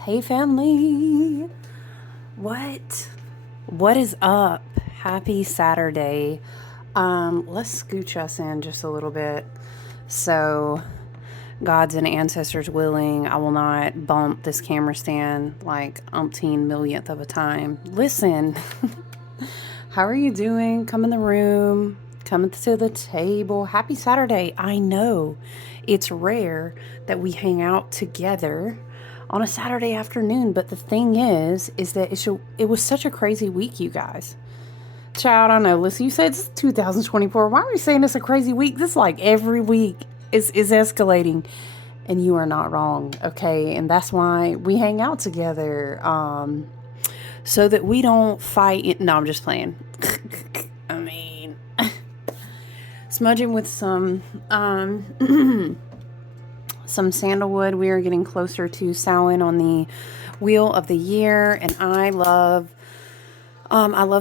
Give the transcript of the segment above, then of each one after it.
Hey family. What is up? Happy Saturday. Let's scooch us in just a little bit. So, gods and ancestors willing, I will not bump this camera stand like umpteen millionth of a time. Listen, how are you doing? Come in the room. Come to the table. Happy Saturday. I know it's rare that we hang out together on a Saturday afternoon, but the thing is that it was such a crazy week, you guys. Child, I know. Listen, you said it's 2024. Why are we saying it's a crazy week? This is like every week is escalating, and you are not wrong. Okay, and that's why we hang out together, so that we don't fight. No, I'm just playing. I mean, smudging with some sandalwood. We are getting closer to Samhain on the wheel of the year, and I love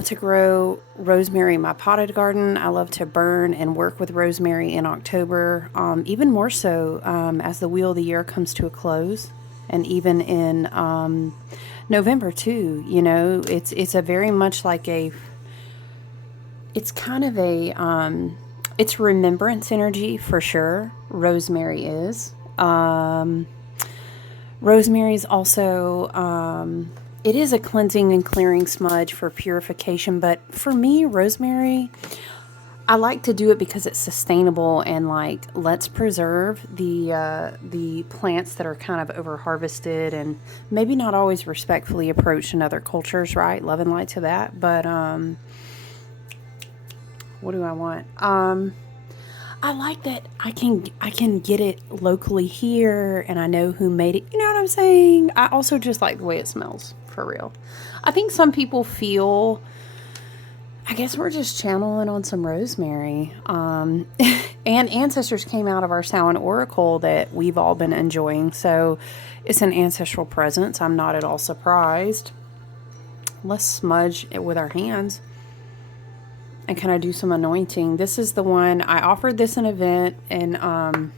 to grow rosemary in my potted garden. I love to burn and work with rosemary in October, even more so as the wheel of the year comes to a close, and even in November too. You know, it's a very much like it's kind of it's remembrance energy for sure. Rosemary is. Rosemary is also, it is a cleansing and clearing smudge for purification, but for me, rosemary, I like to do it because it's sustainable and like let's preserve the plants that are kind of over harvested and maybe not always respectfully approached in other cultures, right? Love and light to that, but what do I want? I like that I can get it locally here and I know who made it. You know what I'm saying? I also just like the way it smells, for real. I think some people feel I guess we're just channeling on some rosemary. And ancestors came out of our Samhain oracle that we've all been enjoying. So it's an ancestral presence. I'm not at all surprised. Let's smudge it with our hands and kind of do some anointing. This is the one I offered this an event, and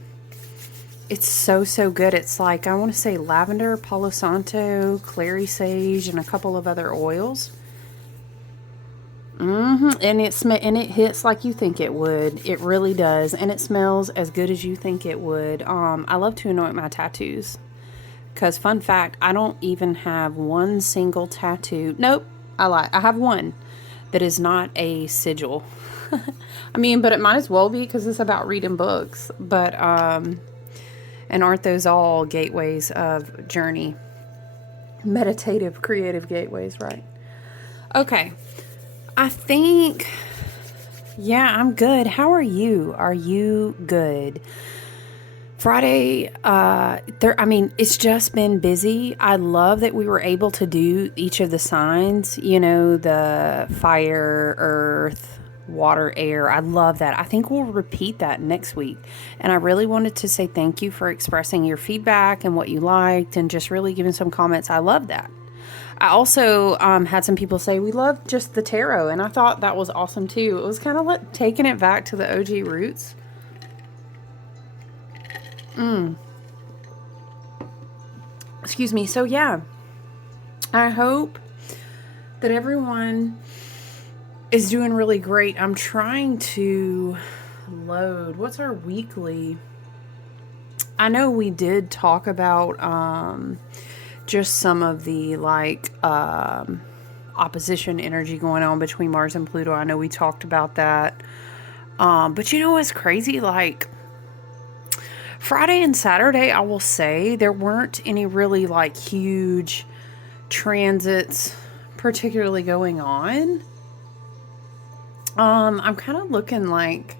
it's so good. It's like I want to say lavender, Palo Santo, clary sage, and a couple of other oils. And it hits like you think it would. It really does, and it smells as good as you think it would. I love to anoint my tattoos because fun fact, I don't even have one single tattoo. Nope, I lie. I have one that is not a sigil. I mean, but it might as well be because it's about reading books. But and aren't those all gateways of journey? Meditative, creative gateways, right? Okay. I think, yeah, I'm good. How are you? Are you good? Friday, I mean, it's just been busy. I love that we were able to do each of the signs, you know, the fire, earth, water, air. I love that. I think we'll repeat that next week. And I really wanted to say thank you for expressing your feedback and what you liked and just really giving some comments. I love that. I also had some people say we love just the tarot, and I thought that was awesome too. It was kind of like taking it back to the OG roots. Excuse me. So yeah, I hope that everyone is doing really great. I'm trying to load. What's our weekly? I know we did talk about just some of the like opposition energy going on between Mars and Pluto. I know we talked about that. But you know what's crazy? Like Friday and Saturday, I will say there weren't any really like huge transits particularly going on. I'm kind of looking like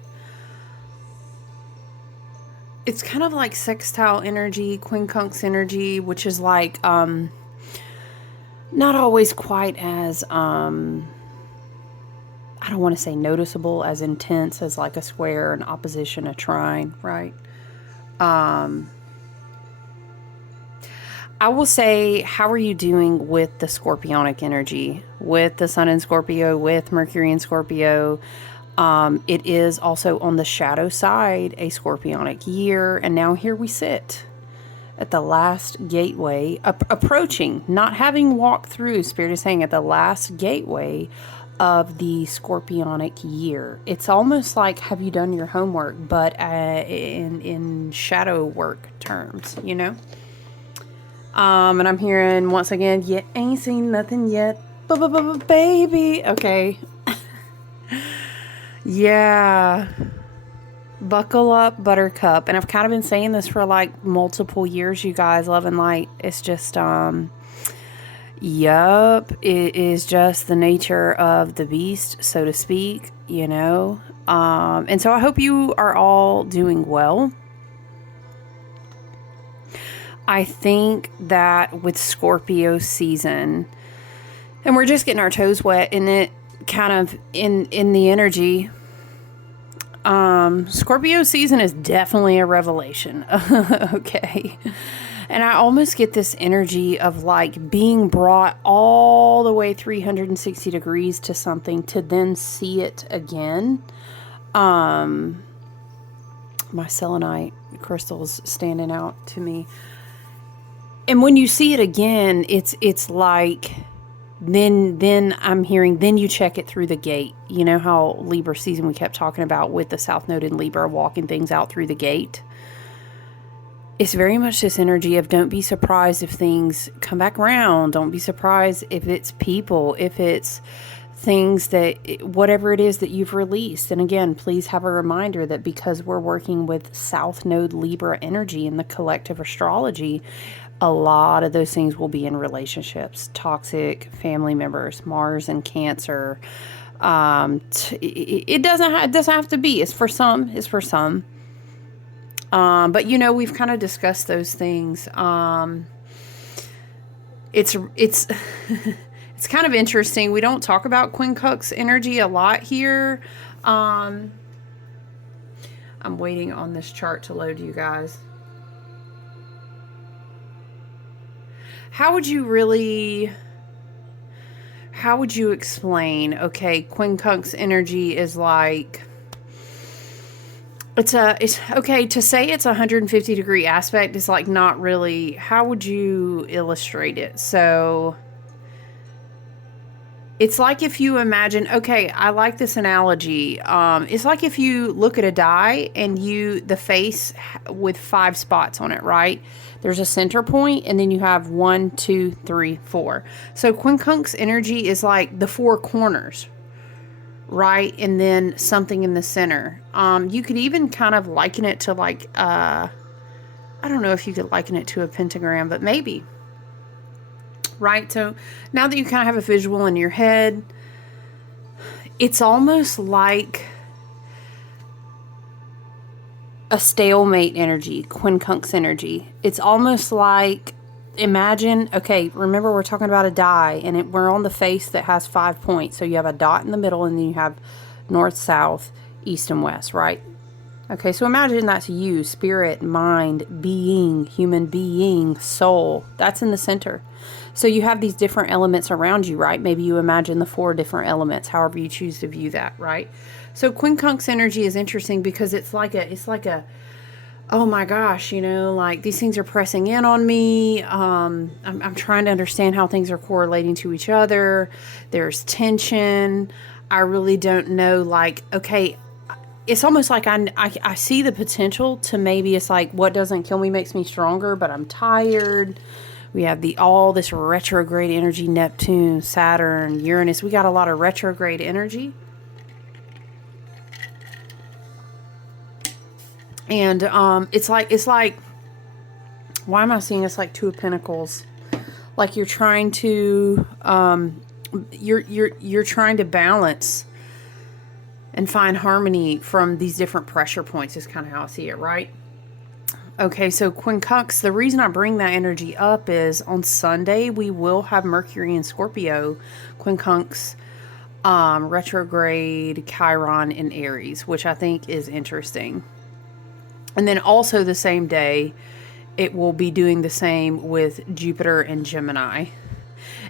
it's kind of like sextile energy, quincunx energy, which is like not always quite as I don't want to say noticeable, as intense as like a square, an opposition, a trine, right? I will say, how are you doing with the scorpionic energy, with the sun in Scorpio, with Mercury in Scorpio? It is also on the shadow side a scorpionic year, and now here we sit at the last gateway, approaching, not having walked through, Spirit is saying at the last gateway of the Scorpionic year. It's almost like, have you done your homework, but in shadow work terms, you know? And I'm hearing once again, you ain't seen nothing yet, baby. Okay. Yeah. Buckle up, buttercup. And I've kind of been saying this for like multiple years, you guys. Love and light. It's just, yup. It is just the nature of the beast, so to speak, you know. And so I hope you are all doing well. I think that with Scorpio season, and we're just getting our toes wet in it, kind of in the energy. Scorpio season is definitely a revelation. Okay. And I almost get this energy of like being brought all the way 360 degrees to something to then see it again. My selenite crystal's standing out to me. And when you see it again, it's like, then I'm hearing, then you check it through the gate. You know how Libra season we kept talking about with the South Node in Libra, walking things out through the gate. It's very much this energy of don't be surprised if things come back around. Don't be surprised if it's people, if it's things that, whatever it is that you've released. And again, please have a reminder that because we're working with South Node Libra energy in the collective astrology, a lot of those things will be in relationships, toxic family members, Mars and Cancer. It doesn't have to be. It's for some. It's for some. But you know, we've kind of discussed those things. It's it's kind of interesting. We don't talk about quincunx energy a lot here. I'm waiting on this chart to load, you guys. How would you explain, okay, quincunx energy is like, it's okay to say it's a 150 degree aspect is like not really, how would you illustrate it? So it's like if you imagine, okay, I like this analogy. It's like if you look at a die and the face with 5 spots on it, right? There's a center point and then you have 1, 2, 3, 4. So quincunx energy is like the 4 corners, right? And then something in the center. You could even kind of liken it to like, I don't know if you could liken it to a pentagram, but maybe. Right? So now that you kind of have a visual in your head, it's almost like a stalemate energy, quincunx energy. It's almost like, imagine, okay, remember we're talking about a die and we're on the face that has 5 points. So you have a dot in the middle and then you have north, south, east, and west, right? Okay, so imagine that's you, spirit, mind, being, human being, soul. That's in the center. So you have these different elements around you, right? Maybe you imagine the 4 different elements, however you choose to view that, right? So quincunx energy is interesting because it's like a, oh my gosh, you know, like these things are pressing in on me. I'm trying to understand how things are correlating to each other. There's tension. I really don't know, like, okay, it's almost like I see the potential to maybe it's like what doesn't kill me makes me stronger, but I'm tired. We have all this retrograde energy, Neptune, Saturn, Uranus. We got a lot of retrograde energy. And it's like why am I seeing it's like 2 of Pentacles? Like you're trying to you're trying to balance and find harmony from these different pressure points is kind of how I see it, right? Okay, so quincunx, the reason I bring that energy up is on Sunday, we will have Mercury in Scorpio, quincunx, retrograde, Chiron in Aries, which I think is interesting. And then also the same day, it will be doing the same with Jupiter and Gemini.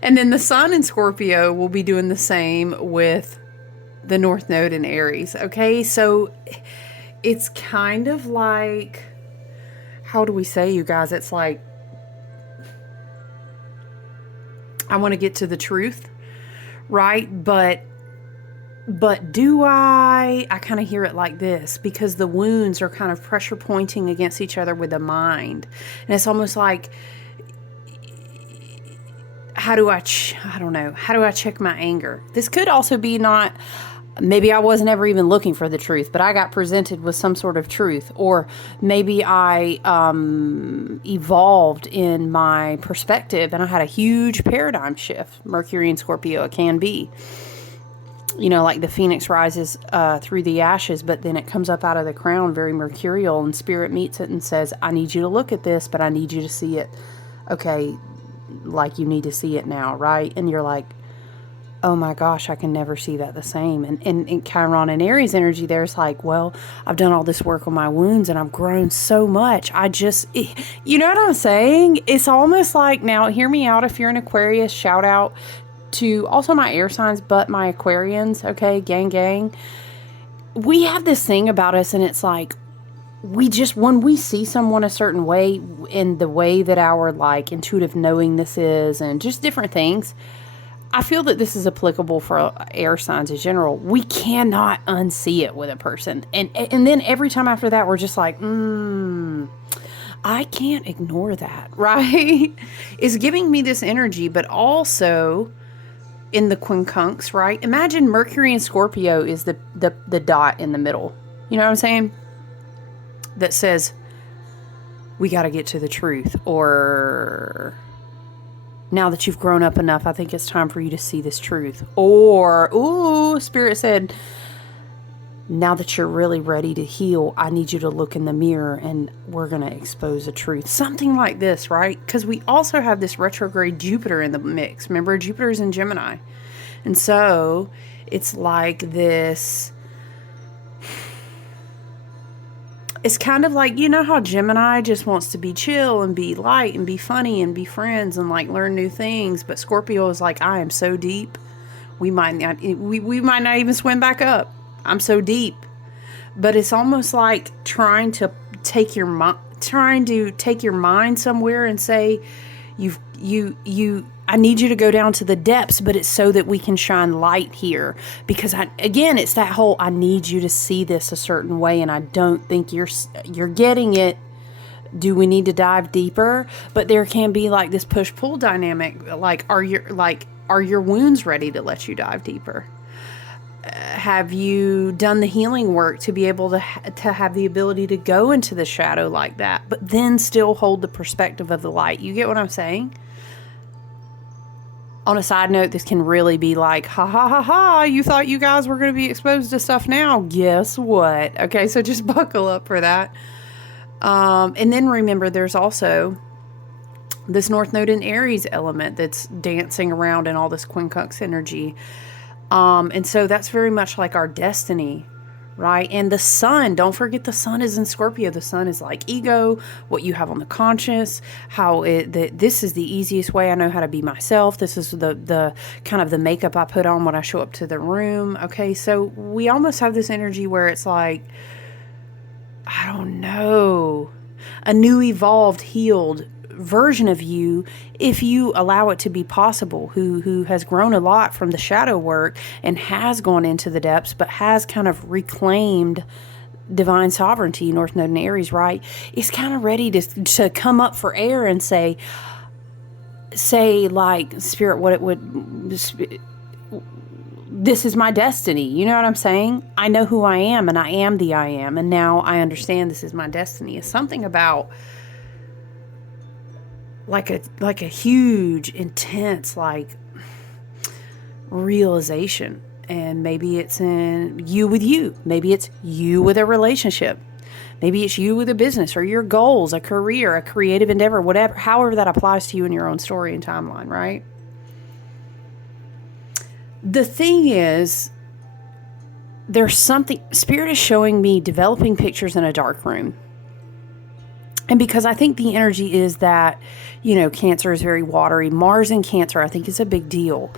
And then the Sun in Scorpio will be doing the same with the North Node in Aries. Okay, so it's kind of like, how do we say, you guys? It's like, I want to get to the truth, right? But do I kind of hear it like this, because the wounds are kind of pressure pointing against each other with the mind. And it's almost like, how do I don't know, how do I check my anger? This could also be not, maybe I wasn't ever even looking for the truth, but I got presented with some sort of truth. Or maybe I evolved in my perspective and I had a huge paradigm shift. Mercury and Scorpio, it can be. You know, like the phoenix rises through the ashes, but then it comes up out of the crown, very mercurial, and spirit meets it and says, I need you to look at this, but I need you to see it. Okay, like you need to see it now, right? And you're like, oh my gosh, I can never see that the same. And Chiron and Aries energy, there's like, well, I've done all this work on my wounds and I've grown so much. You know what I'm saying? It's almost like, now hear me out if you're an Aquarius, shout out to also my air signs, but my Aquarians, okay, gang. We have this thing about us, and it's like, when we see someone a certain way, in the way that our like intuitive knowingness is, and just different things, I feel that this is applicable for air signs in general. We cannot unsee it with a person. And then every time after that, we're just like, I can't ignore that, right? It's giving me this energy, but also in the quincunx, right? Imagine Mercury and Scorpio is the dot in the middle. You know what I'm saying? That says, we got to get to the truth. Or, now that you've grown up enough, I think it's time for you to see this truth. Or, ooh, Spirit said, now that you're really ready to heal, I need you to look in the mirror and we're going to expose the truth. Something like this, right? Because we also have this retrograde Jupiter in the mix. Remember, Jupiter's in Gemini. And so it's like this. It's kind of like, you know how Gemini just wants to be chill and be light and be funny and be friends and like learn new things. But Scorpio is like, I am so deep. We might not even swim back up. I'm so deep. But it's almost like trying to take your mind somewhere and say, I need you to go down to the depths, but it's so that we can shine light here. Because it's that whole, I need you to see this a certain way, and I don't think you're getting it. Do we need to dive deeper? But there can be like this push-pull dynamic. Like, are your wounds ready to let you dive deeper? Have you done the healing work to be able to have the ability to go into the shadow like that, but then still hold the perspective of the light? You get what I'm saying? On a side note, this can really be like, ha ha ha ha, you thought you guys were going to be exposed to stuff now. Guess what? Okay, so just buckle up for that. And then remember, there's also this North Node in Aries element that's dancing around in all this quincunx energy. And so that's very much like our destiny, right? And the sun, don't forget the sun is in Scorpio. The sun is like ego, what you have on the conscious, this is the easiest way I know how to be myself. This is the kind of the makeup I put on when I show up to the room. Okay. So we almost have this energy where it's like, I don't know, a new evolved, healed version of you, if you allow it to be possible, who has grown a lot from the shadow work and has gone into the depths, but has kind of reclaimed divine sovereignty, North Node in Aries, right? Is kind of ready to come up for air and say like, Spirit, what it would, this is my destiny. You know what I'm saying? I know who I am, and I am the I am, and now I understand this is my destiny. It's something about like a huge, intense, like, realization. And maybe it's in you with you. Maybe it's you with a relationship. Maybe it's you with a business or your goals, a career, a creative endeavor, whatever, however that applies to you in your own story and timeline, right? The thing is, there's something, Spirit is showing me developing pictures in a dark room. And because I think the energy is that, Cancer is very watery. Mars in Cancer, I think, is a big deal.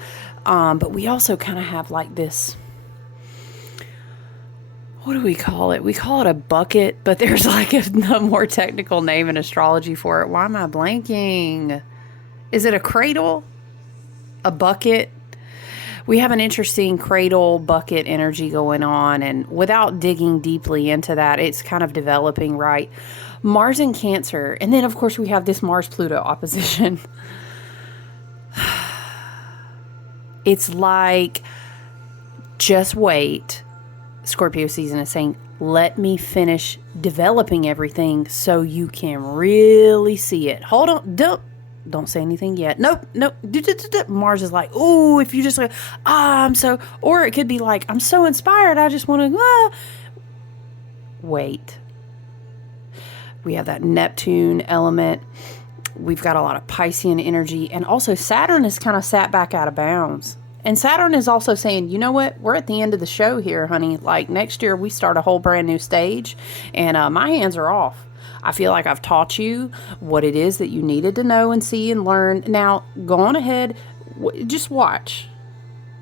But we also kind of have like this, what do we call it? We call it a bucket, but there's like a more technical name in astrology for it. Why am I blanking? Is it a cradle? A bucket? We have an interesting cradle bucket energy going on, and without digging deeply into that, it's kind of developing, right? Mars in Cancer, and then of course we have this Mars Pluto opposition. It's like, just wait. Scorpio season is saying, let me finish developing everything so you can really see it. Hold on. Don't say anything yet. Nope. Mars is like, ooh, if you just like, I'm so, or it could be like, I'm so inspired. I just want to, wait. We have that Neptune element. We've got a lot of Piscean energy. And also Saturn is kind of sat back out of bounds. And Saturn is also saying, you know what? We're at the end of the show here, honey. Like next year, we start a whole brand new stage. And my hands are off. I feel like I've taught you what it is that you needed to know and see and learn. Now, go on ahead. Just watch.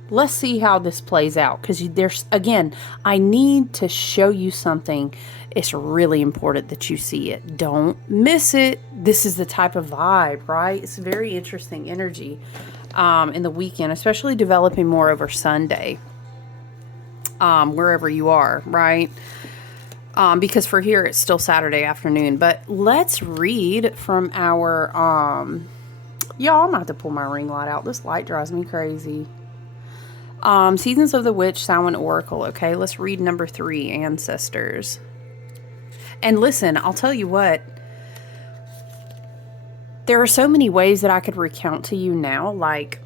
Let's see how this plays out. Because there's, again, I need to show you something. It's really important that you see it. Don't miss it. This is the type of vibe, right? It's very interesting energy in the weekend, especially developing more over Sunday, wherever you are, right? Because for here, it's still Saturday afternoon. But let's read from our, y'all, I'm going to have to pull my ring light out. This light drives me crazy. Seasons of the Witch, Samhain Oracle. Okay, let's read number 3, Ancestors. And listen, I'll tell you what. There are so many ways that I could recount to you now, like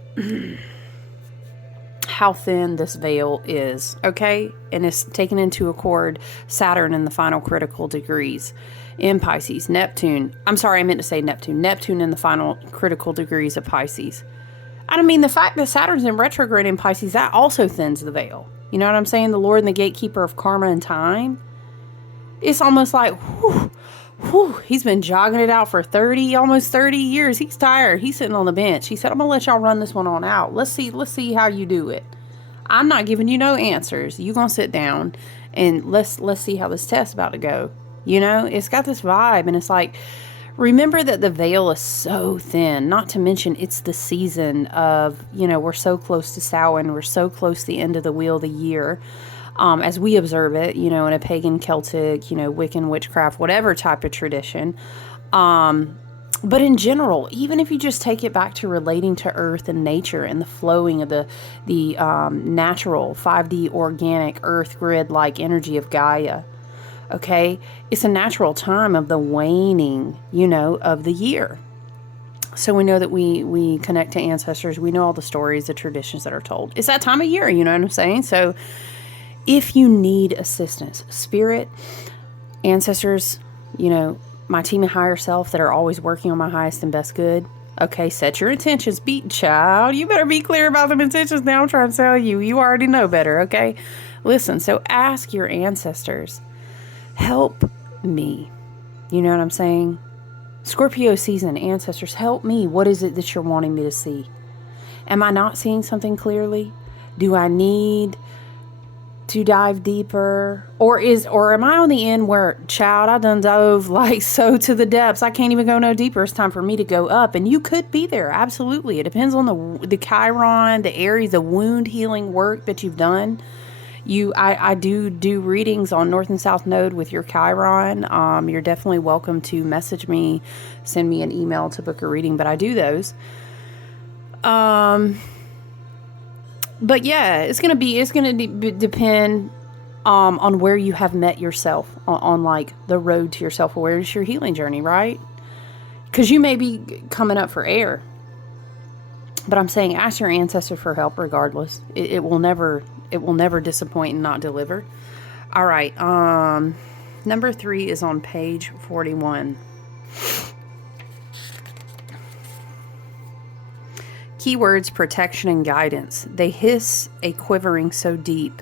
how thin this veil is, okay? And it's taken into accord Saturn in the final critical degrees in Pisces. Neptune, I'm sorry, I meant to say Neptune. Neptune in the final critical degrees of Pisces. I mean, the fact that Saturn's in retrograde in Pisces, that also thins the veil. You know what I'm saying? The Lord and the gatekeeper of karma and time. It's almost like, whew, he's been jogging it out for almost 30 years. He's tired. He's sitting on the bench. He said, I'm going to let y'all run this one on out. Let's see how you do it. I'm not giving you no answers. You're going to sit down and let's see how this test's about to go. You know, it's got this vibe, and it's like, remember that the veil is so thin, not to mention it's the season of, you know, we're so close to Samhain. We're so close to the end of the wheel of the year. As we observe it, you know, in a pagan, Celtic, you know, Wiccan, witchcraft, whatever type of tradition. But in general, even if you just take it back to relating to earth and nature and the flowing of the natural 5D organic earth grid-like energy of Gaia, okay, it's a natural time of the waning, you know, of the year. So we know that we connect to ancestors. We know all the stories, the traditions that are told. It's that time of year, you know what I'm saying? So if you need assistance, spirit, ancestors, you know, my team and higher self that are always working on my highest and best good, okay, set your intentions. Child, you better be clear about them intentions now. I'm trying to tell you. You already know better, okay? Listen, so ask your ancestors, help me. You know what I'm saying? Scorpio season, ancestors, help me. What is it that you're wanting me to see? Am I not seeing something clearly? Do I need to dive deeper, or am I on the end where, child, I done dove like so to the depths, I can't even go no deeper. It's time for me to go up. And you could be there, absolutely. It depends on the Chiron, the Aries, the wound healing work that you've done. I do readings on North and South Node with your Chiron. You're definitely welcome to message me, send me an email to book a reading, but I do those. But yeah, it's gonna depend on where you have met yourself on like the road to your self-awareness, your healing journey, right? Because you may be coming up for air, but I'm saying ask your ancestor for help regardless. It will never disappoint and not deliver. All right, number 3 is on page 41. Keywords, protection and guidance. They hiss a quivering so deep.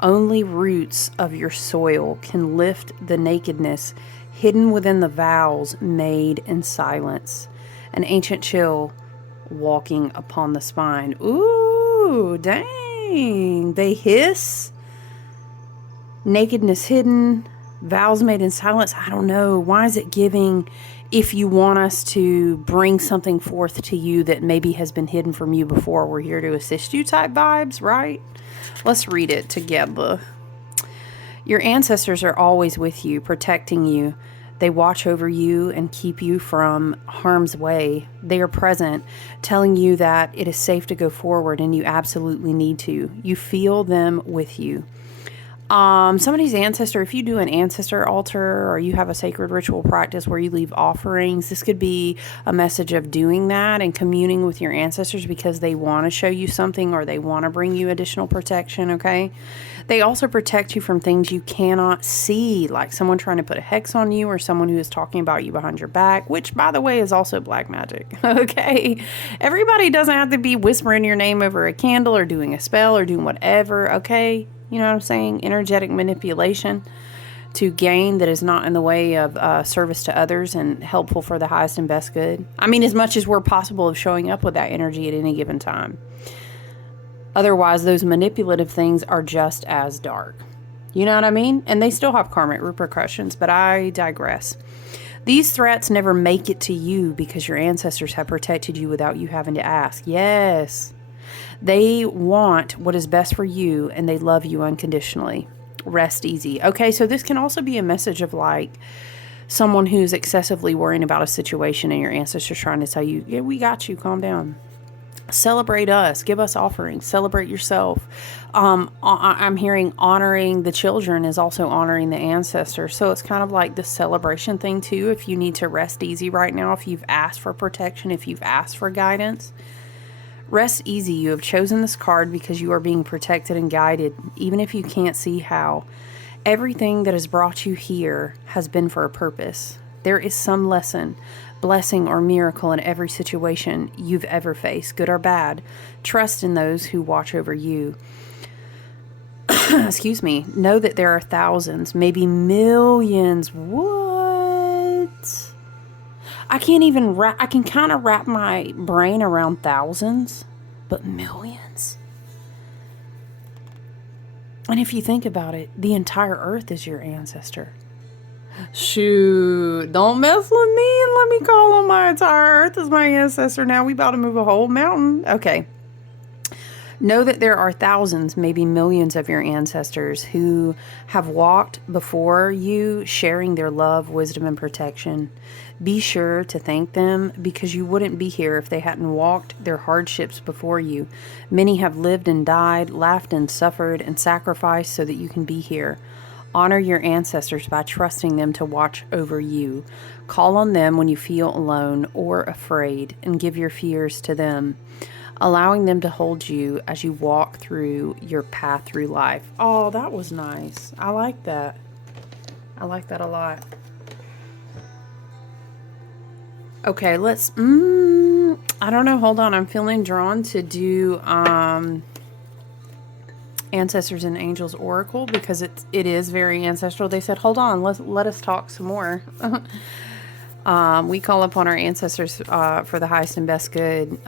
Only roots of your soil can lift the nakedness hidden within the vows made in silence. An ancient chill walking upon the spine. Ooh, dang. They hiss. Nakedness hidden, vows made in silence. I don't know. Why is it giving if you want us to bring something forth to you that maybe has been hidden from you before? We're here to assist you type vibes, right? Let's read it together. Your ancestors are always with you, protecting you. They watch over you and keep you from harm's way. They are present, telling you that it is safe to go forward and you absolutely need to. You feel them with you. Somebody's ancestor, if you do an ancestor altar or you have a sacred ritual practice where you leave offerings, this could be a message of doing that and communing with your ancestors because they want to show you something or they want to bring you additional protection, okay? They also protect you from things you cannot see, like someone trying to put a hex on you or someone who is talking about you behind your back, which, by the way, is also black magic, okay? Everybody doesn't have to be whispering your name over a candle or doing a spell or doing whatever, okay? You know what I'm saying? Energetic manipulation to gain that is not in the way of service to others and helpful for the highest and best good. I mean, as much as we're possible of showing up with that energy at any given time. Otherwise, those manipulative things are just as dark. You know what I mean? And they still have karmic repercussions, but I digress. These threats never make it to you because your ancestors have protected you without you having to ask. Yes. They want what is best for you and they love you unconditionally. Rest easy. Okay, so this can also be a message of like someone who's excessively worrying about a situation and your ancestors trying to tell you, yeah, we got you, calm down. Celebrate us, give us offerings, celebrate yourself. I'm hearing honoring the children is also honoring the ancestors. So it's kind of like the celebration thing too. If you need to rest easy right now, if you've asked for protection, if you've asked for guidance, rest easy. You have chosen this card because you are being protected and guided, even if you can't see how. Everything that has brought you here has been for a purpose. There is some lesson, blessing, or miracle in every situation you've ever faced, good or bad. Trust in those who watch over you. Excuse me. Know that there are thousands, maybe millions. What? I can't even wrap, I can kind of wrap my brain around thousands, but millions. And if you think about it, the entire earth is your ancestor. Shoot, don't mess with me and let me call on my entire earth as my ancestor. Now we about to move a whole mountain. Okay. Know that there are thousands, maybe millions of your ancestors who have walked before you, sharing their love, wisdom, and protection. Be sure to thank them because you wouldn't be here if they hadn't walked their hardships before you. Many have lived and died, laughed and suffered, and sacrificed so that you can be here. Honor your ancestors by trusting them to watch over you. Call on them when you feel alone or afraid and give your fears to them, allowing them to hold you as you walk through your path through life. Oh, that was nice. I like that. I like that a lot. Okay, let's, I don't know. Hold on. I'm feeling drawn to do, Ancestors and Angels Oracle because it is very ancestral. They said, hold on, let us talk some more. We call upon our ancestors for the highest and best good,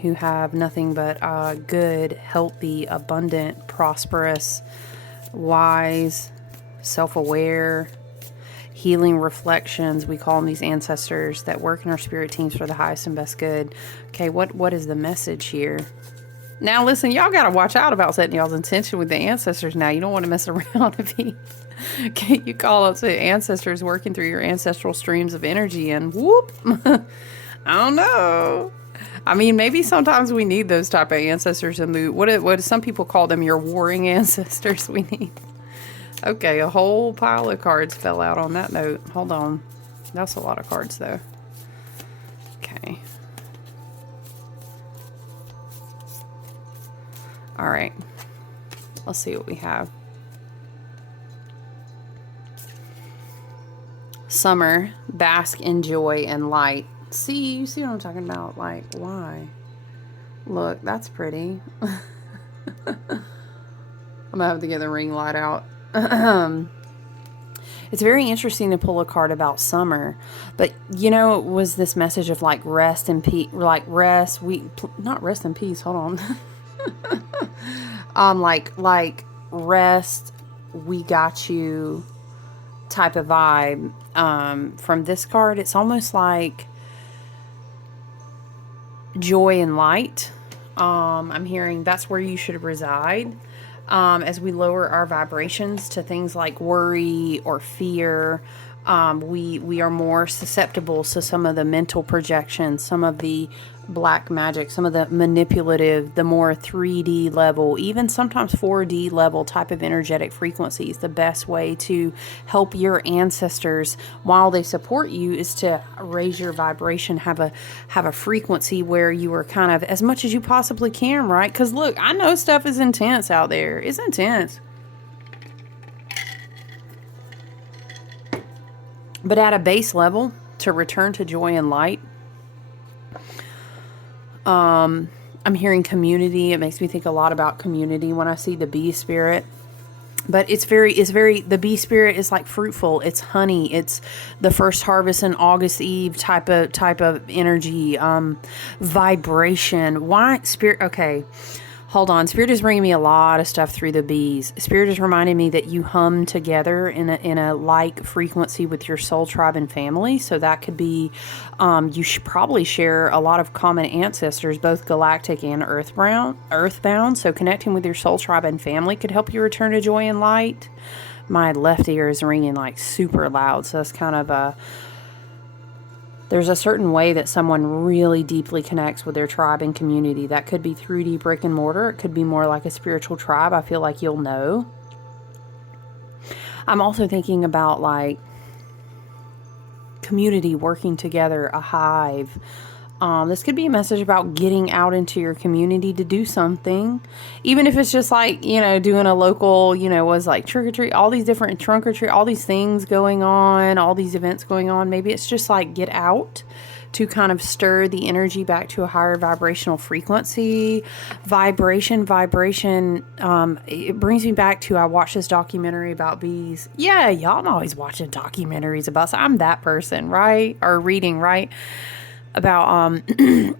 who have nothing but good, healthy, abundant, prosperous, wise, self-aware, healing reflections. We call them these ancestors that work in our spirit teams for the highest and best good. Okay, what is the message here? Now, listen, y'all got to watch out about setting y'all's intention with the ancestors now. You don't want to mess around if you call up to ancestors working through your ancestral streams of energy and whoop. I don't know. I mean, maybe sometimes we need those type of ancestors in the, what some people call them, your warring ancestors we need. Okay, a whole pile of cards fell out on that note. Hold on. That's a lot of cards, though. Okay. All right, let's see what we have. Summer, bask in joy and light. See, you see what I'm talking about? Like, why? Look, that's pretty. I'm gonna have to get the ring light out. It's very interesting to pull a card about summer, but you know, it was this message of like rest and peace, like rest. Not rest and peace. Hold on. Like rest we got you type of vibe. From this card, it's almost like joy and light. I'm hearing that's where you should reside. As we lower our vibrations to things like worry or fear, we are more susceptible to some of the mental projections, some of the black magic, some of the manipulative, the more 3D level, even sometimes 4D level type of energetic frequencies. The best way to help your ancestors while they support you is to raise your vibration, have a frequency where you are kind of as much as you possibly can, right? Because look, I know stuff is intense out there. It's intense. But at a base level, to return to joy and light, I'm hearing community. It makes me think a lot about community when I see the bee spirit. But it's very, the bee spirit is like fruitful. It's honey. It's the first harvest in August Eve type of energy, vibration. Why spirit? Okay. Hold on. Spirit is bringing me a lot of stuff through the bees. Spirit is reminding me that you hum together in a like frequency with your soul tribe and family. So that could be, you should probably share a lot of common ancestors, both galactic and earthbound. So connecting with your soul tribe and family could help you return to joy and light. My left ear is ringing like super loud. So that's kind of a... There's a certain way that someone really deeply connects with their tribe and community. That could be 3D brick and mortar. It could be more like a spiritual tribe. I feel like you'll know. I'm also thinking about like community working together, a hive. This could be a message about getting out into your community to do something. Even if it's just like, doing a local, was like trick or treat, all these different trunk or treat, all these things going on, all these events going on. Maybe it's just like get out to kind of stir the energy back to a higher vibrational frequency. Vibration. It brings me back to, I watched this documentary about bees. Yeah, y'all know always watching documentaries about, so I'm that person, right? Or reading, right? About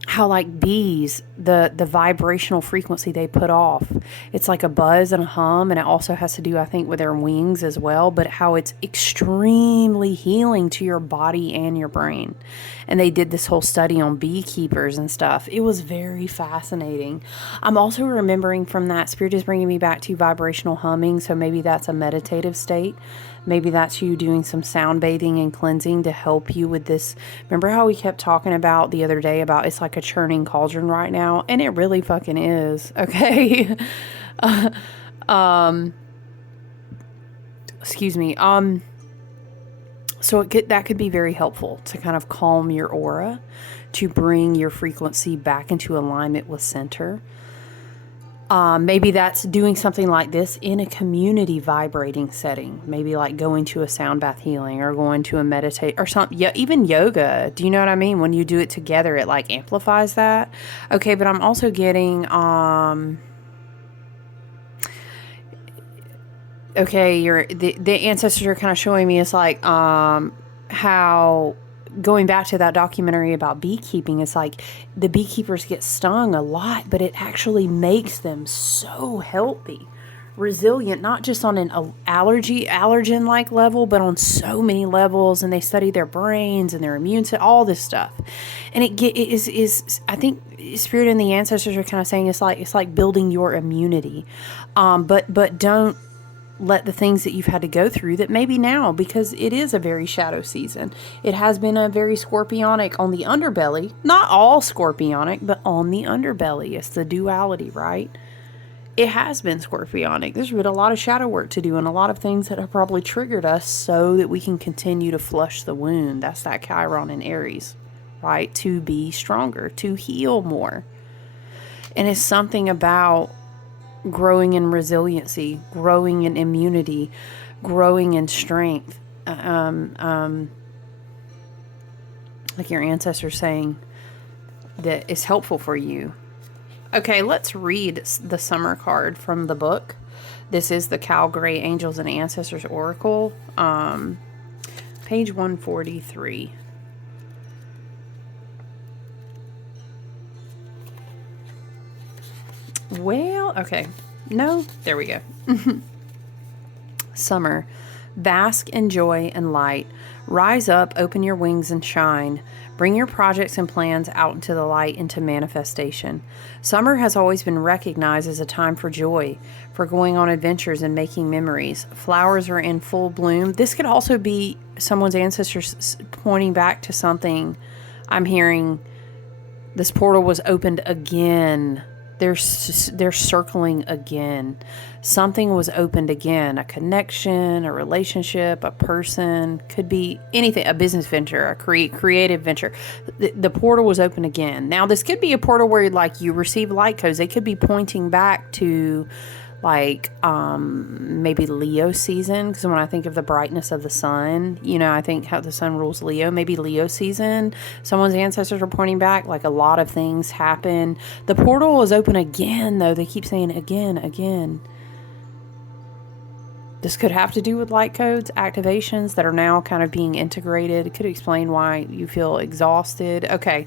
how like bees, the vibrational frequency they put off, it's like a buzz and a hum, and it also has to do, I think, with their wings as well, but how it's extremely healing to your body and your brain. And they did this whole study on beekeepers and stuff. It was very fascinating. I'm also remembering from that, Spirit is bringing me back to vibrational humming, so maybe that's a meditative state. Maybe that's you doing some sound bathing and cleansing to help you with this. Remember how we kept talking about the other day about it's like a churning cauldron right now? And it really fucking is, okay? Excuse me. So that could be very helpful to kind of calm your aura, to bring your frequency back into alignment with center. Maybe that's doing something like this in a community vibrating setting. Maybe like going to a sound bath healing or going to a meditate or something. Yeah, even yoga. Do you know what I mean? When you do it together, it like amplifies that. Okay, but I'm also getting, okay, the ancestors are kind of showing me it's like, how going back to that documentary about beekeeping, it's like the beekeepers get stung a lot, but it actually makes them so healthy, resilient, not just on an allergen like level, but on so many levels. And they study their brains and their immune system, all this stuff. And it is I think Spirit and the ancestors are kind of saying it's like building your immunity. But don't let the things that you've had to go through that maybe now, because it is a very shadow season. It has been a very scorpionic on the underbelly, not all scorpionic, but on the underbelly. It's the duality, right? It has been scorpionic. There's been a lot of shadow work to do and a lot of things that have probably triggered us so that we can continue to flush the wound. That's that Chiron in Aries, right? To be stronger, to heal more. And it's something about growing in resiliency, growing in immunity, growing in strength. Like your ancestors saying that is helpful for you. Okay, let's read the summer card from the book. This is the Cal Gray Angels and Ancestors Oracle, page 143. Well, okay. No, there we go. Summer. Bask in joy and light. Rise up, open your wings and shine. Bring your projects and plans out into the light, into manifestation. Summer has always been recognized as a time for joy, for going on adventures and making memories. Flowers are in full bloom. This could also be someone's ancestors pointing back to something. I'm hearing this portal was opened again. They're circling again. Something was opened again. A connection, a relationship, a person. Could be anything. A business venture, a creative venture. The portal was open again. Now, this could be a portal where like you receive light codes. They could be pointing back to like maybe Leo season, because when I think of the brightness of the sun, you know, I think how the sun rules Leo. Maybe Leo season, someone's ancestors are pointing back, like a lot of things happen. The portal is open again, though. They keep saying again. This could have to do with light codes, activations that are now kind of being integrated. It could explain why you feel exhausted. Okay.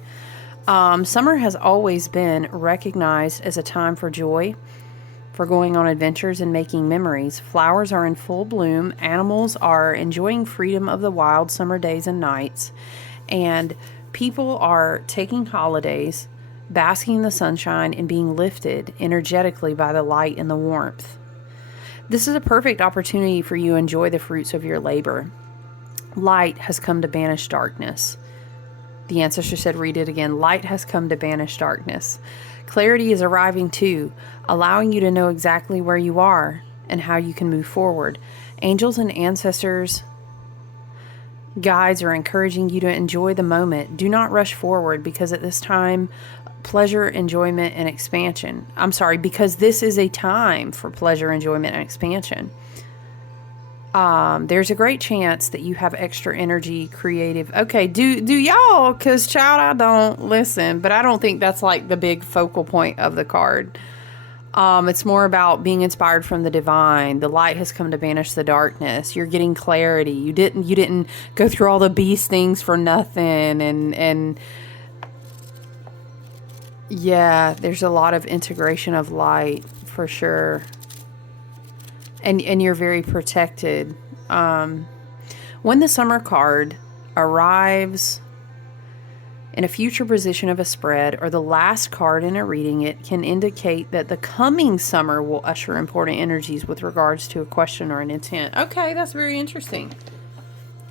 Summer has always been recognized as a time for joy, for going on adventures and making memories. Flowers are in full bloom. Animals are enjoying freedom of the wild summer days and nights. And people are taking holidays, basking in the sunshine, and being lifted energetically by the light and the warmth. This is a perfect opportunity for you to enjoy the fruits of your labor. Light has come to banish darkness. The ancestor said, read it again. Light has come to banish darkness. Clarity is arriving too, allowing you to know exactly where you are and how you can move forward. Angels and ancestors, guides are encouraging you to enjoy the moment. Do not rush forward, because at this time, pleasure, enjoyment, and expansion. Because this is a time for pleasure, enjoyment, and expansion. There's a great chance that you have extra energy, creative. Okay, do y'all, because child, I don't listen, but I don't think that's like the big focal point of the card. It's more about being inspired from the divine. The light has come to banish the darkness. You're getting clarity. You didn't go through all the beast things for nothing. And yeah, there's a lot of integration of light for sure. And you're very protected. When the summer card arrives in a future position of a spread, or the last card in a reading, it can indicate that the coming summer will usher important energies with regards to a question or an intent. Okay, that's very interesting.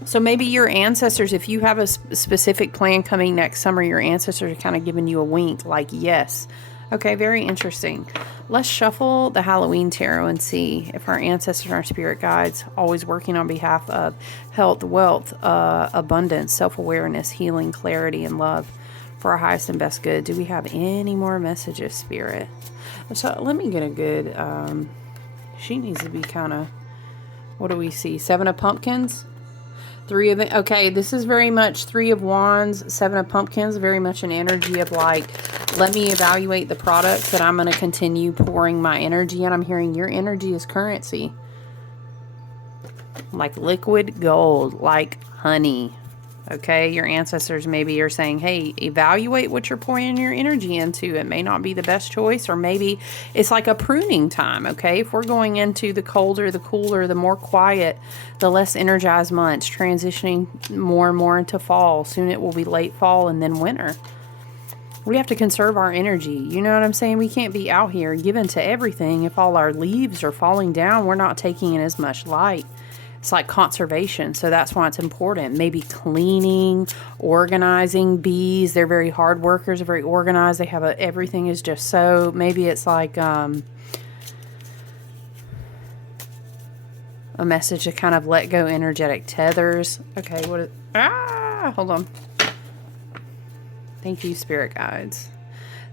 So maybe your ancestors, if you have a specific plan coming next summer, your ancestors are kind of giving you a wink, like yes. Okay, very interesting. Let's shuffle the Halloween tarot and see if our ancestors and our spirit guides, always working on behalf of health, wealth, abundance, self-awareness, healing, clarity, and love for our highest and best good. Do we have any more messages, Spirit? So let me get a good, she needs to be kind of, what do we see? 7 of Pumpkins? 3 of it. Okay, this is very much 3 of Wands, 7 of Pumpkins, very much an energy of like, let me evaluate the products that I'm going to continue pouring my energy in. I'm hearing your energy is currency. Like liquid gold, like honey. Okay, your ancestors maybe are saying, hey, evaluate what you're pouring your energy into. It may not be the best choice, or maybe it's like a pruning time, okay? If we're going into the colder, the cooler, the more quiet, the less energized months, transitioning more and more into fall. Soon it will be late fall and then winter. We have to conserve our energy. You know what I'm saying? We can't be out here given to everything. If all our leaves are falling down, we're not taking in as much light. It's like conservation, so that's why it's important. Maybe cleaning, organizing. Bees, they're very hard workers, very organized. They have everything is just so. Maybe it's like a message to kind of let go energetic tethers. Okay, hold on. Thank you, spirit guides.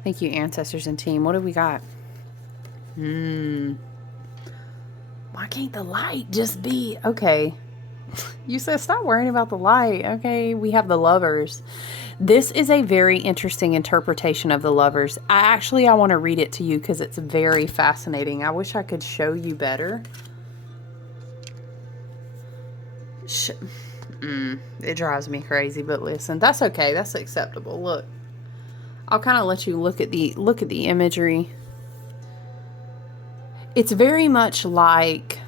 Thank you, ancestors and team. What do we got? Why can't the light just be... Okay. You said stop worrying about the light. Okay, we have the Lovers. This is a very interesting interpretation of the Lovers. I want to read it to you because it's very fascinating. I wish I could show you better. It drives me crazy, but listen, that's okay. That's acceptable. Look, I'll kind of let you look at the imagery. It's very much like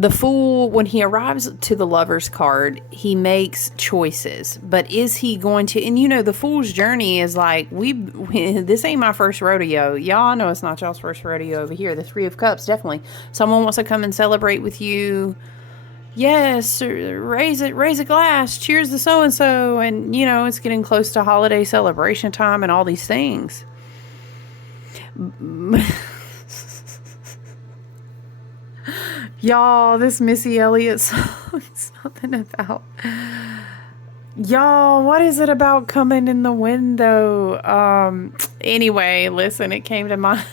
The Fool, when he arrives to the Lover's card, he makes choices. But is he going to... And you know, the Fool's journey is like, this ain't my first rodeo. Y'all know it's not y'all's first rodeo over here. The Three of Cups, definitely. Someone wants to come and celebrate with you. Yes, raise a glass. Cheers to so-and-so. And, you know, it's getting close to holiday celebration time and all these things. Y'all, this Missy Elliott song, something about... Y'all, what is it about coming in the window? Anyway, listen, it came to mind.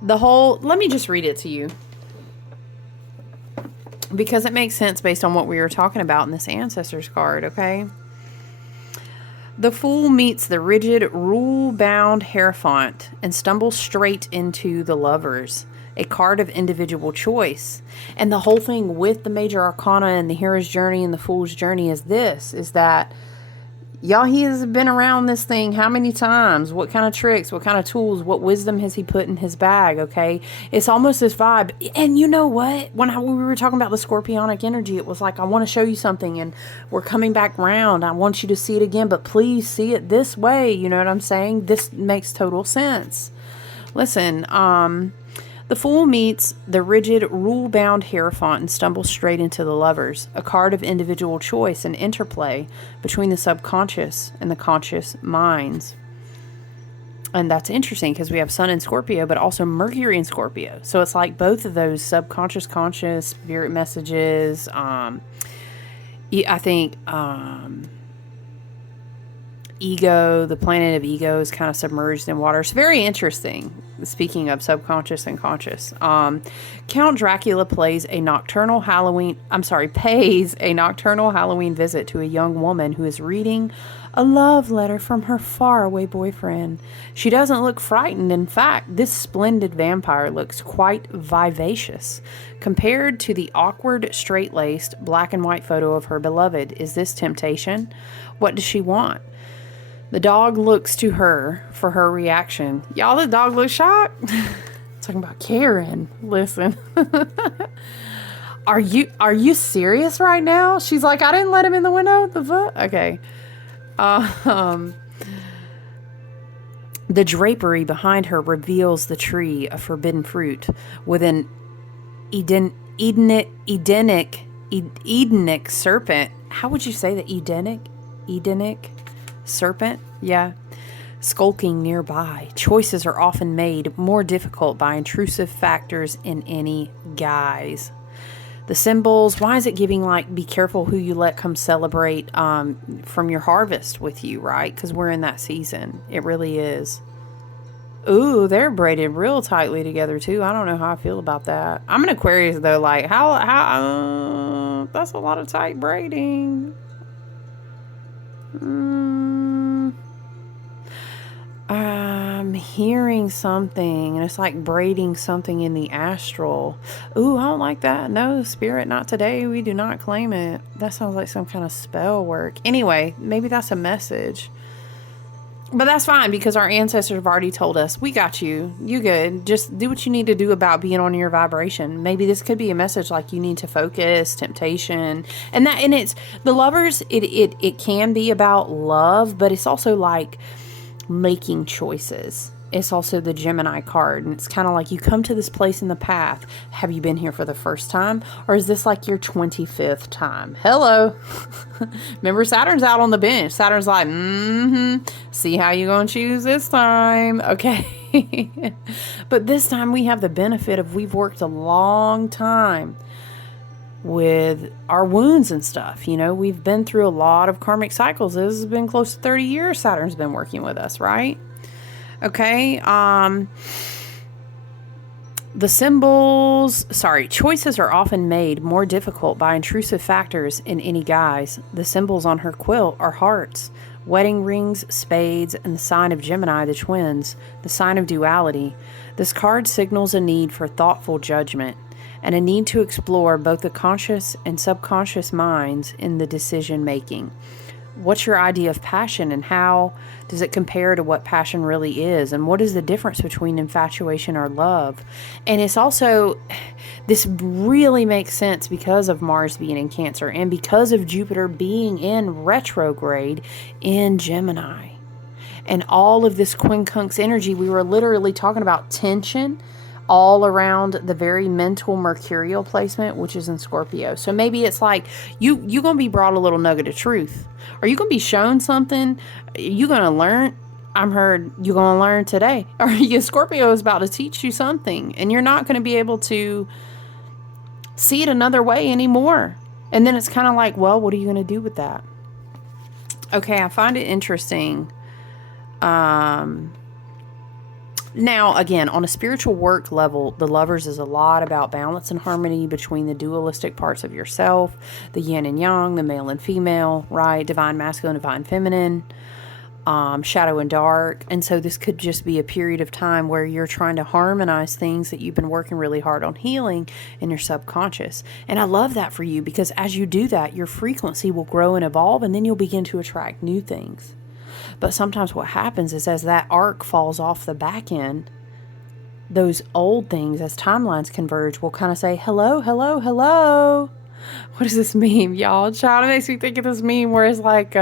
Let me just read it to you. Because it makes sense based on what we were talking about in this Ancestors card, okay? The Fool meets the rigid, rule-bound Hierophant and stumbles straight into the Lovers, a card of individual choice. And the whole thing with the Major Arcana and the Hero's Journey and the Fool's Journey is that, y'all, he has been around this thing how many times? What kind of tricks? What kind of tools? What wisdom has he put in his bag, okay? It's almost this vibe. And you know what? When we were talking about the Scorpionic energy, it was like, I want to show you something, and we're coming back round. I want you to see it again, but please see it this way. You know what I'm saying? This makes total sense. Listen, the Fool meets the rigid, rule-bound Hierophant and stumbles straight into the Lovers, a card of individual choice and interplay between the subconscious and the conscious minds. And that's interesting because we have Sun in Scorpio, but also Mercury in Scorpio. So it's like both of those subconscious, conscious, spirit messages. I think ego, the planet of ego, is kind of submerged in water. It's very interesting. Speaking of subconscious and conscious, Count Dracula pays a nocturnal Halloween visit to a young woman who is reading a love letter from her faraway boyfriend. She doesn't look frightened. In fact, this splendid vampire looks quite vivacious. Compared to the awkward, straight-laced, black and white photo of her beloved, is this temptation? What does she want? The dog looks to her for her reaction. Y'all, the dog looks shocked. Talking about Karen. Listen. Are you serious right now? She's like, I didn't let him in the window. The fuck? Okay. The drapery behind her reveals the tree of forbidden fruit with an Edenic serpent. How would you say that? Edenic serpent? Yeah. Skulking nearby. Choices are often made more difficult by intrusive factors in any guise. The symbols, why is it giving like, be careful who you let come celebrate from your harvest with you, right? Because we're in that season. It really is. Ooh, they're braided real tightly together too. I don't know how I feel about that. I'm an Aquarius though. Like, how that's a lot of tight braiding. I'm hearing something, and it's like braiding something in the astral. Ooh, I don't like that. No, spirit, not today. We do not claim it. That sounds like some kind of spell work. Anyway, maybe that's a message. But that's fine, because our ancestors have already told us, we got you. You good. Just do what you need to do about being on your vibration. Maybe this could be a message like you need to focus, temptation. And it's the Lovers, it can be about love, but it's also like making choices. It's also the Gemini card, and it's kind of like you come to this place in the path. Have you been here for the first time, or is this like your 25th time? Hello. Remember, Saturn's out on the bench. Saturn's like, see how you gonna choose this time, okay? But this time we have the benefit of we've worked a long time with our wounds and stuff. You know, we've been through a lot of karmic cycles. This has been close to 30 years Saturn's been working with us, right? Okay. The symbols, choices are often made more difficult by intrusive factors in any guise. The symbols on her quilt are hearts, wedding rings, spades, and the sign of Gemini, the twins, the sign of duality. This card signals a need for thoughtful judgment and a need to explore both the conscious and subconscious minds in the decision making. what's your idea of passion, and how does it compare to what passion really is? And what is the difference between infatuation or love? And it's also, this really makes sense because of Mars being in Cancer and because of Jupiter being in retrograde in Gemini. And all of this quincunx energy, we were literally talking about tension all around the very mental mercurial placement, which is in Scorpio. So maybe it's like you gonna be brought a little nugget of truth. Are you gonna be shown something? You gonna learn? I'm heard you gonna learn today. Or Scorpio is about to teach you something, and you're not gonna be able to see it another way anymore. And then it's kind of like, well, what are you gonna do with that? Okay, I find it interesting. Now, again, on a spiritual work level, the Lovers is a lot about balance and harmony between the dualistic parts of yourself, the yin and yang, the male and female, right? Divine masculine, divine feminine, shadow and dark. And so this could just be a period of time where you're trying to harmonize things that you've been working really hard on healing in your subconscious. And I love that for you, because as you do that, your frequency will grow and evolve, and then you'll begin to attract new things. But sometimes what happens is, as that arc falls off the back end, those old things, as timelines converge, will kind of say, hello, hello, hello. What is this meme, y'all? Child, it makes me think of this meme where it's like,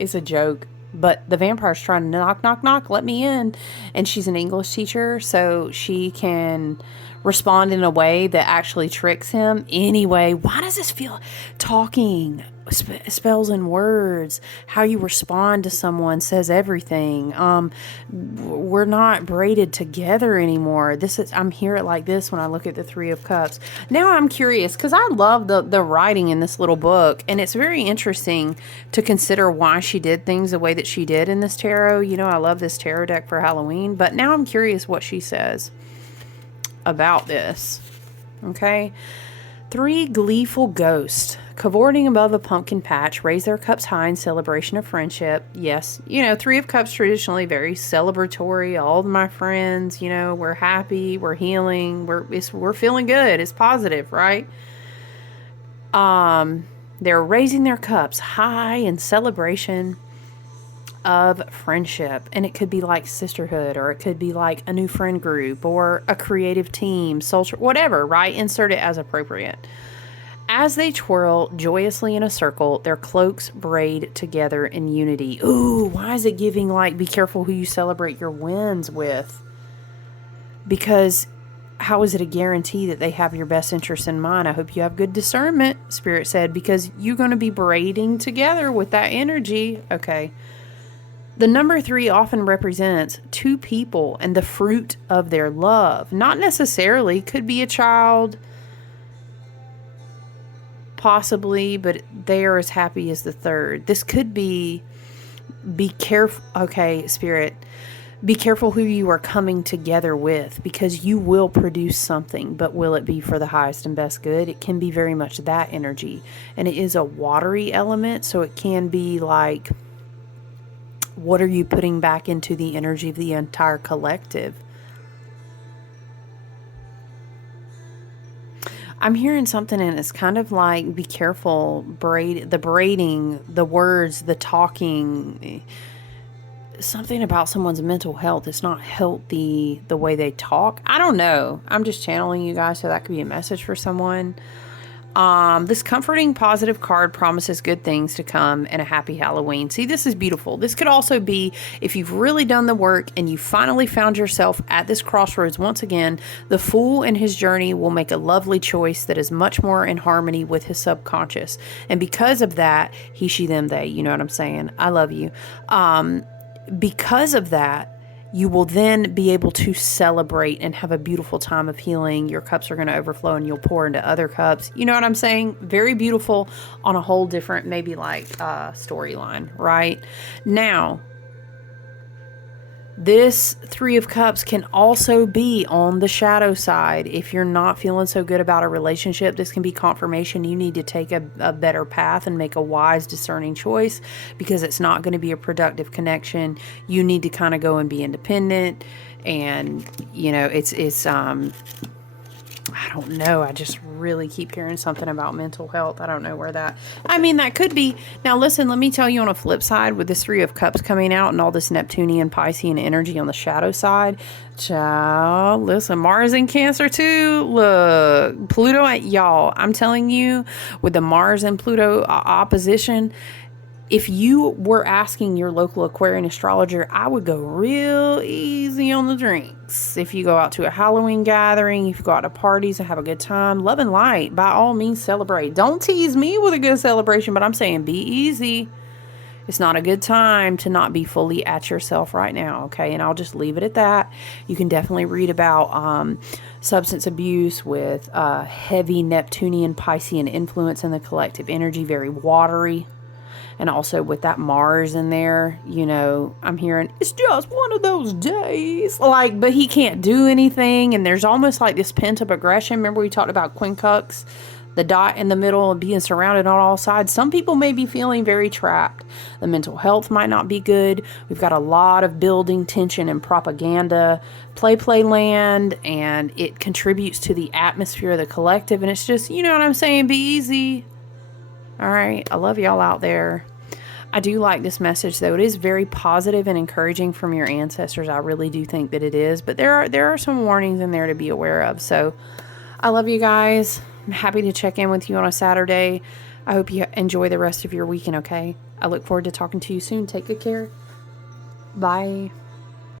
it's a joke, but the vampire's trying to knock, knock, knock, let me in. And she's an English teacher, so she can respond in a way that actually tricks him. Anyway, why does this feel talking? Spells and words, how you respond to someone says everything. We're not braided together anymore. I'm here like this when I look at the Three of Cups. Now I'm curious, because I love the writing in this little book, and it's very interesting to consider why she did things the way that she did in this tarot. You know, I love this tarot deck for Halloween, but now I'm curious what she says about this. Okay. 3 gleeful ghosts cavorting above a pumpkin patch raise their cups high in celebration of friendship. Yes, you know, 3 of Cups traditionally very celebratory. All of my friends, you know, we're happy, we're healing, we're feeling good. It's positive, right? They're raising their cups high in celebration of friendship, and it could be like sisterhood, or it could be like a new friend group, or a creative team, social, whatever, right? Insert it as appropriate. As they twirl joyously in a circle, their cloaks braid together in unity. Ooh, why is it giving like, be careful who you celebrate your wins with? Because how is it a guarantee that they have your best interest in mind? I hope you have good discernment, Spirit said, because you're going to be braiding together with that energy. Okay. The number 3 often represents 2 people and the fruit of their love. Not necessarily, could be a child, possibly, but they are as happy as the 3rd. This could be careful. Okay, Spirit, be careful who you are coming together with, because you will produce something, but will it be for the highest and best good? It can be very much that energy, and it is a watery element, so it can be like, what are you putting back into the energy of the entire collective? I'm hearing something, and it's kind of like, be careful, the braiding, the words, the talking, something about someone's mental health. It's not healthy the way they talk. I don't know. I'm just channeling you guys, so that could be a message for someone. This comforting, positive card promises good things to come and a happy Halloween. See, this is beautiful. This could also be, if you've really done the work and you finally found yourself at this crossroads once again, the Fool in his journey will make a lovely choice that is much more in harmony with his subconscious. And because of that, he, she, them, they, you know what I'm saying? I love you. Because of that, you will then be able to celebrate and have a beautiful time of healing. Your cups are going to overflow, and you'll pour into other cups. You know what I'm saying? Very beautiful on a whole different, maybe like storyline, right? Now, this 3 of Cups can also be on the shadow side. If you're not feeling so good about a relationship, this can be confirmation you need to take a better path and make a wise, discerning choice, because it's not going to be a productive connection. You need to kind of go and be independent. And, you know, it's I don't know. I just really keep hearing something about mental health. I don't know where that. I mean, that could be. Now, listen, let me tell you on a flip side with this Three of Cups coming out and all this Neptunian, Piscean energy on the shadow side. Child, listen, Mars in Cancer too. Look, Pluto at y'all. I'm telling you, with the Mars and Pluto opposition, if you were asking your local Aquarian astrologer, I would go real easy on the drinks. If you go out to a Halloween gathering, if you go out to parties and have a good time, love and light, by all means celebrate. Don't tease me with a good celebration, but I'm saying be easy. It's not a good time to not be fully at yourself right now, okay? And I'll just leave it at that. You can definitely read about substance abuse with heavy Neptunian, Piscean influence in the collective energy, very watery. And also with that Mars in there, you know, I'm hearing, it's just one of those days. Like, but he can't do anything. And there's almost like this pent-up aggression. Remember we talked about quincux, the dot in the middle and being surrounded on all sides. Some people may be feeling very trapped. The mental health might not be good. We've got a lot of building tension and propaganda, play land, and it contributes to the atmosphere of the collective. And it's just, you know what I'm saying? Be easy. All right. I love y'all out there. I do like this message, though. It is very positive and encouraging from your ancestors. I really do think that it is. But there are some warnings in there to be aware of. So I love you guys. I'm happy to check in with you on a Saturday. I hope you enjoy the rest of your weekend, okay? I look forward to talking to you soon. Take good care. Bye.